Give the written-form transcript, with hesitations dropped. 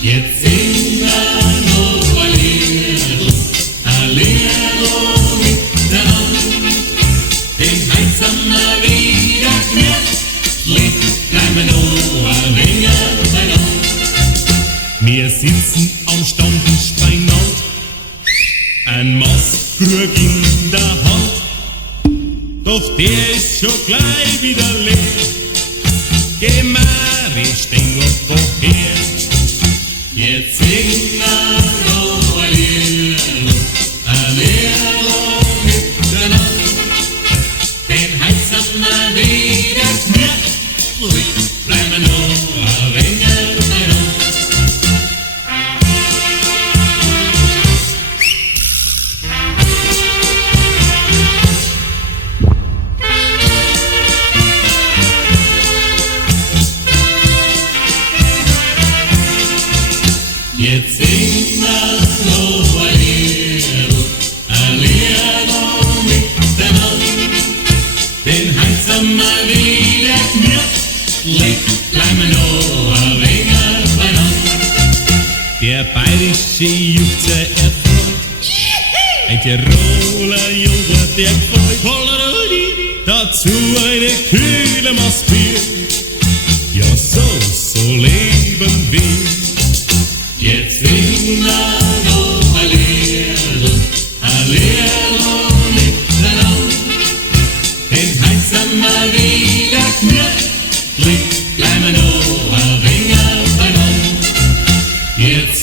Jetzt singen wir noch ein Liedl miteinander. Den Heinz haben wir wieder gemütlich, bleiben wir noch ein wenig beieinander. Wir sitzen am Stammtisch ein Maßkrug in der Hand, doch der ist schon gleich wieder leer. Geh mal, wir stehen auf woher. Jetzt singen wir noch ein Liedl miteinander. Den Heinz haben wir wieder gemütlich, bleiben wir noch ein wenig beieinander. Jetzt singen wir noch ein Liedl miteinander. Den Heinz haben wir wieder gemütlich, bleiben wir noch ein wenig beieinander. Der bayerische Jutze erfreut, ein Tiroler Joghurt, der gefällt. Dazu eine kühle Maß Bier, ja so leben wir. Jetzt singen wir noch ein Liedl miteinander. Den Heinz haben wir wieder gemütlich, bleiben wir noch ein wenig beieinander. Jetzt